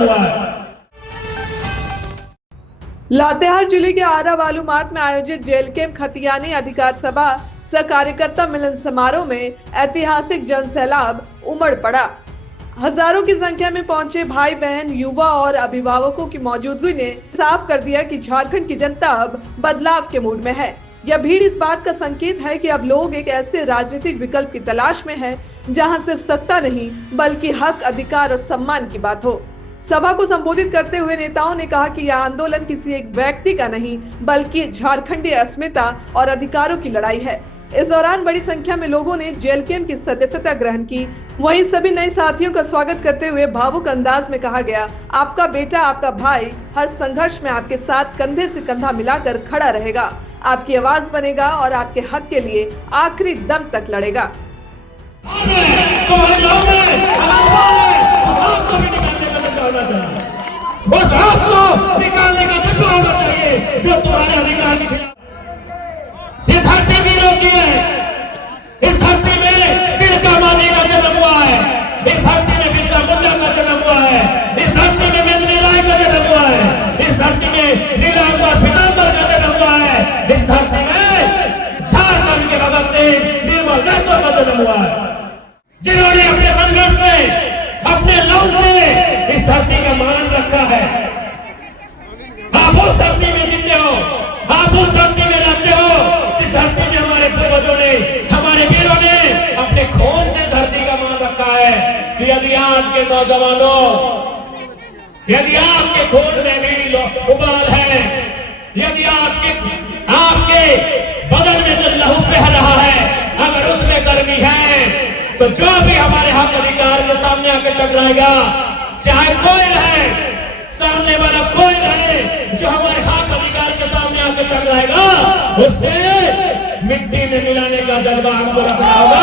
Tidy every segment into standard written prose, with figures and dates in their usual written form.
हुआ है। लातेहार जिले के आरा वालूमात में आयोजित जेल कैंप खतियानी अधिकार सभा सह कार्यकर्ता मिलन समारोह में ऐतिहासिक जन सैलाब उमड़ पड़ा। हजारों की संख्या में पहुंचे भाई बहन, युवा और अभिभावकों की मौजूदगी ने साफ कर दिया कि झारखंड की जनता अब बदलाव के मूड में है। यह भीड़ इस बात का संकेत है कि अब लोग एक ऐसे राजनीतिक विकल्प की तलाश में है जहां सिर्फ सत्ता नहीं बल्कि हक, अधिकार और सम्मान की बात हो। सभा को संबोधित करते हुए नेताओं ने कहा कि यह आंदोलन किसी एक व्यक्ति का नहीं बल्कि झारखंडी अस्मिता और अधिकारों की लड़ाई है। इस दौरान बड़ी संख्या में लोगों ने जेल कैंप की सदस्यता ग्रहण की। वहीं सभी नए साथियों का स्वागत करते हुए भावुक अंदाज में कहा गया, आपका बेटा, आपका भाई हर संघर्ष में आपके साथ कंधे से कंधा मिलाकर खड़ा रहेगा, आपकी आवाज बनेगा और आपके हक के लिए आखिरी दम तक लड़ेगा। बस आपको निकालने का जज्बा होना चाहिए जो तुम्हारे अधिकार के खिलाफ। इस धरती वीरों की है, इस धरती में तिलका मांझी का जन्म हुआ है, इस धरती में बिरसा मुंडा का जन्म हुआ है, इस धरती में मेदिनी राय का जन्म हुआ है, इस धरती में नीलांबर पीतांबर का जन्म हुआ है, इस धरती में झारखंड के भगत सिंह, निर्मल महतो का जन्म हुआ है, जिन्होंने अपने संघर्ष से, अपने लव से इस धरती का मान रखा है। आप उस धरती में जीते हो, आप उस धरती में रहते हो जिस धरती में हमारे पूर्वजों ने, हमारे वीरों ने अपने खून से धरती का मान रखा है। तो यदि आपके नौजवानों, यदि आपके खून में भी उबाल है, यदि आपके बगल में जो लहू बह रहा है, अगर उसमें गर्मी है, तो जो भी हमारे हक अधिकार के सामने आकर टकराएगा, चाहे कोई रहे, सामने वाला कोई रहे, जो हमारे हक अधिकार के सामने आकर टकराएगा, उससे मिट्टी में मिलाने का जज्बा हमको रखना होगा।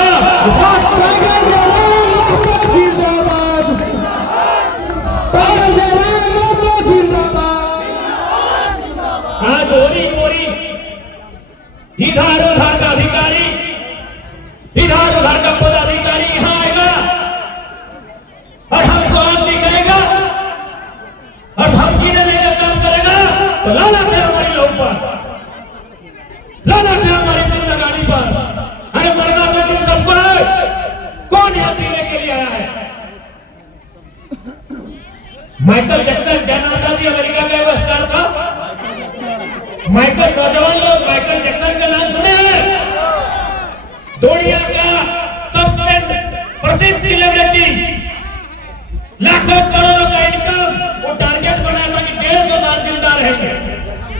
आज होरी मोरी इधर उधर का अधिकारी, इधर उधर का पदाधिकारी यहाँ आएगा और हमको आंटी कहेगा और धमकी देने का काम करेगा, तो लाना है हमारी लोग पर, लाना है हमारी जिंदगानी पर। अरे मरना तो तुम सबको है, कौन यहाँ जीने के लिए आया है? माइकल जैक्सन क्या नाम था जी अमेरिका का वो स्टार था? माइकल, नौजवान लोग माइकल जैक्सन का नाम सुने हैं? दुनिया का सबसे प्रसिद्ध सेलिब्रिटी, लाखों करोड़ों का इनकम, वो टारगेट बनाया कि 150 साल जिंदा रहेंगे।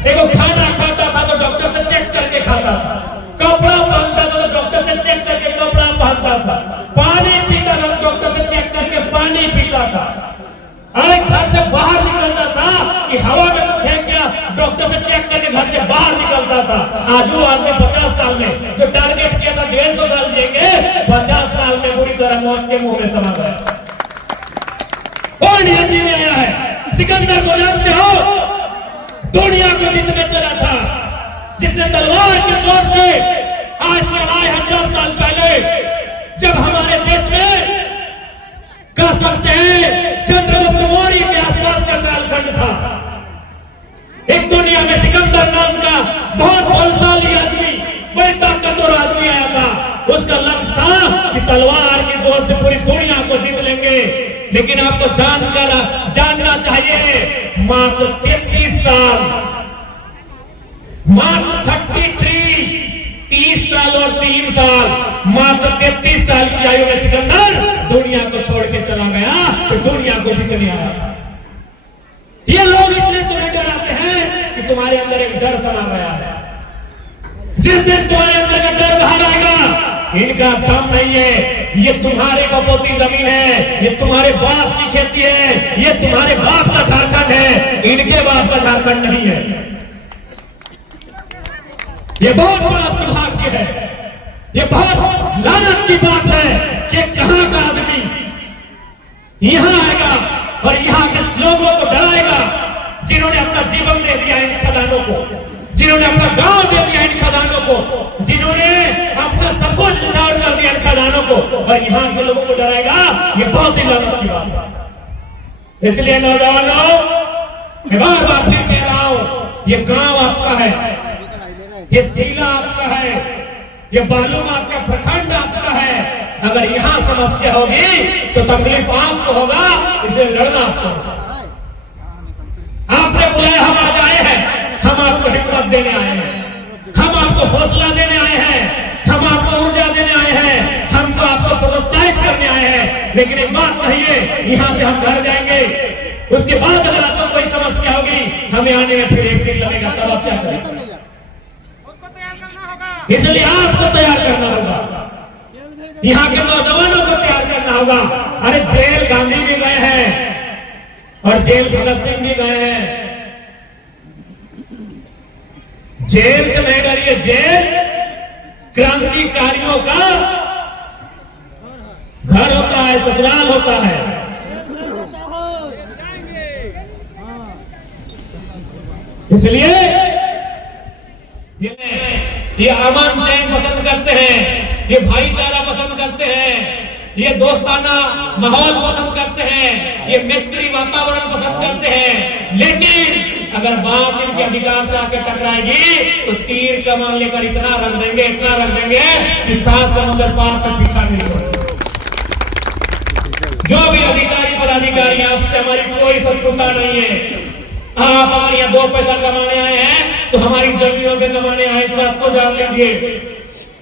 देखो, खाना खाता था तो डॉक्टर से चेक करके खाता था, कपड़ा पहनता था तो डॉक्टर से चेक करके कपड़ा पहनता था, पानी पीता था तो डॉक्टर से चेक करके पानी पीता था। अरे घर से बाहर निकलता था कि हवा में कुछ है क्या, डॉक्टर से चेक करके घर से बाहर निकलता था। आज वो आदमी 50 साल में जो टारगेट किया था 150 साल जिएंगे, 50 साल में बुरी तरह मौत के मुंह में समा गया। कौन ये जीने आया है? सिकंदर को जानते हो? दुनिया को जीतने चला था, जिसने तलवार के जोर से आज से 1000 साल पहले, जब हमारे देश में कह सकते हैं चंद्रगुप्त मौर्य के आसपास का कालखंड था, एक दुनिया में सिकंदर नाम का बहुत बलशाली आदमी, बड़ी ताकतवर आदमी आया था। उसका लक्ष्य था कि तलवार की जोर से पूरी दुनिया को जीत लेंगे। लेकिन आपको जानना चाहिए, मात्र 33 साल, मात्र 30 साल और 3 साल, मात्र 33 साल की आयु में सिकंदर दुनिया को छोड़ के चला गया, तो दुनिया को जीतने आया। ये लोग इसलिए तुम्हें डराते हैं कि तुम्हारे अंदर एक डर समा गया है। जिस दिन तुम्हारे अंदर का डर बाहर आएगा, इनका दम नहीं है, ये तुम्हारे कपोती जमीन है, ये तुम्हारे बाप की खेती है, ये तुम्हारे बाप का झारखंड है, इनके बाप का झारखंड नहीं है। ये बहुत बड़ा दुर्भाग्य है, ये बहुत लानत की बात है कि कहां का आदमी यहां आएगा और यहां के लोगों को डराएगा, जिन्होंने अपना जीवन दे दिया इन खदानों को, जिन्होंने अपना गांव दे दिया इन खदानों को, जिन्होंने अपना सब कुछ उजाड़ कर दिया इन खदानों को, और यहां के लोगों को डराएगा। ये बहुत ही लानत की बात है। इसलिए नौजवानों, मैं बार बार फिर कह रहा हूं, ये गांव आपका है, ये जिला आपका है, ये बालूमाथ का प्रखंड आपका है। अगर यहाँ समस्या होगी तो तकलीफ आपको होगा, इसे लड़ना आपको होगा। आपने बुलाया, हम आज आए हैं, हम आपको हिम्मत देने आए हैं, हम आपको हौसला देने आए हैं, हम आपको ऊर्जा देने आए हैं, हम तो आपको प्रोत्साहित करने आए हैं। लेकिन एक बात कहिए, यहाँ से हम घर जाएंगे, उसके बाद अगर आपको कोई समस्या होगी, हमें आने में फिर एक दिन लगेगा, तब आप क्या करेंगे? इसलिए आपको तैयार करना होगा, यहाँ के नौजवानों को तैयार करना होगा। अरे जेल गांधी भी गए हैं और जेल भगत सिंह भी गए हैं। जेल से नहीं डरिए, जेल क्रांतिकारियों का घर होता है, ससुराल होता है। इसलिए ये अमन चैन पसंद करते हैं, ये भाईचारा पसंद करते हैं, ये दोस्ताना माहौल पसंद करते हैं, ये मैत्री वातावरण पसंद करते हैं। लेकिन अगर बात इनके अधिकार से आके टकराएगी तो तीर कमान लेकर इतना रख देंगे, इतना रख देंगे कि 7 समुद्र पार तक पीछा नहीं होगा। जो भी अधिकारी पदाधिकारी, आपसे हमारी कोई शत्रुता नहीं है। आप हमारे यहाँ 2 पैसा कमाने आए हैं तो हमारी जमीनों पे कमाने आए, इस बात को जान लीजिए।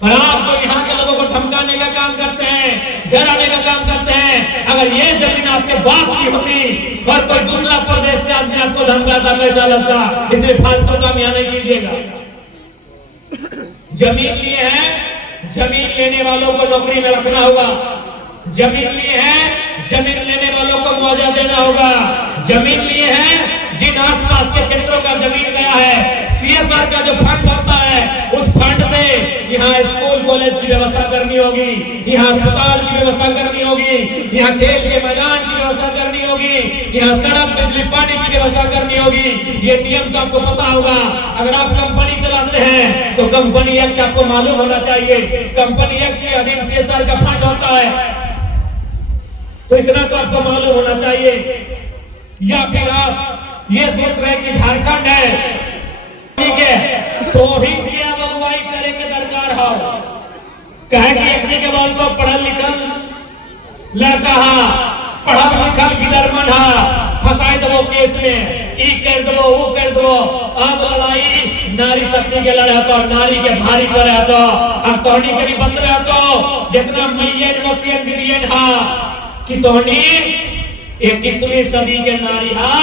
और आप जो यहाँ के लोगों को धमकाने का काम करते हैं, डराने का काम करते हैं, अगर ये जमीन आपके बाप की होती और कोई दूसरा प्रदेश से आदमी आपको धमकाता, कैसा लगता? इसलिए फालतू काम यहाँ नहीं कीजिएगा। जमीन लिए हैं, जमीन लेने वालों को नौकरी में रखना होगा। जमीन लिए हैं, जमीन लेने वालों को मुआवजा देना होगा। जमीन लिए हैं, जिन आसपास के क्षेत्रों का जमीन गया है, सीएसआर का जो फंड होता है, उस फंड से यहाँ स्कूल कॉलेज की व्यवस्था करनी होगी, यहाँ अस्पताल की व्यवस्था करनी होगी, यहाँ खेल के मैदान की व्यवस्था करनी होगी, यहाँ सड़क, बिजली, पानी की व्यवस्था करनी होगी। ये नियम तो आपको पता होगा। अगर आप कंपनी चलाते हैं तो कंपनी एक्ट आपको मालूम होना चाहिए। कंपनी एक्ट के अधीन सीएसआर का फंड होता है, तो इतना तो आपको मालूम होना चाहिए। या फिर आप ये सोच रहे कि झारखंड है, ठीक है, तो भी आप अगुवाई करेंगे दरकार हो, कहे कि अपने के बाल को पढ़ल लिखल लड़का हा, पढ़ल लिखल गिदरमन हा, फंसाए दो केस में, ई कर दो, वो कर दो। अब लड़ाई नारी शक्ति के लड़े तो, नारी के भारी करे तो, अब तोहनी के भी बंद रहे तो, जितना मिलियन मसीन बिलियन हा कि तोहनी 21वीं सदी के नारी हा,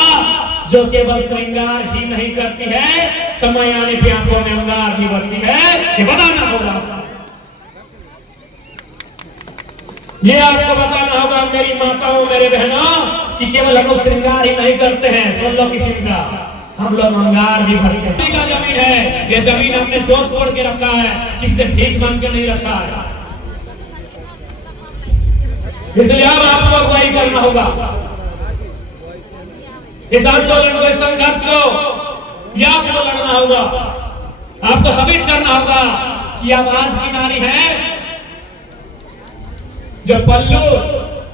जो केवल श्रृंगार ही नहीं करती है, समय आने पे आंखों में अंगार भी बढ़ती है। ये बताना होगा, ये आपको बताना होगा मेरी माताओं, मेरे बहनों, कि केवल हम लोग श्रृंगार ही नहीं करते हैं, सुन लो किसी का, हम लोग अंगार भी भरते हैं। का जमीन है, ये जमीन हमने जोत तोड़ के रखा है, किससे भीख मांग के नहीं रखा है। इसलिए अब आपको अगुवाई करना होगा। इस आंदोलन को, इस संघर्ष को या आपको लड़ना होगा। आपको साबित करना होगा कि आप आज की नारी है जो पल्लू,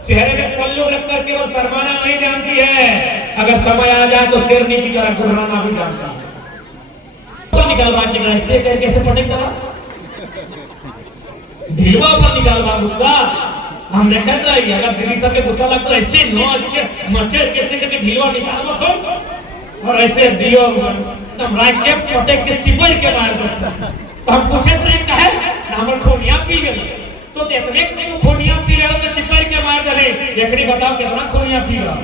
चेहरे में पल्लू रख कर केवल शर्माना नहीं जानती है, अगर समय आ जाए तो शेरनी की तरह घुराना भी जानता है। तो निकालवा के ऐसे करके कैसे पटक दवा, ढीलवा पर निकालवा गुस्सा हम देखते रहिए। अगर दिल्ली सबके गुस्सा लगता है ऐसे नो इसके मचे कैसे करके ढीलवा निकालवा तो, और ऐसे दियो एकदम रात के पटक के चिपड़ के मार दो। तो हम पूछे तो कहे हमर खोनिया पी गए, तो देखने को खोनिया पी रहे हो से चिपड़ के मार दे। देखनी बताओ कितना खोनिया पी रहा।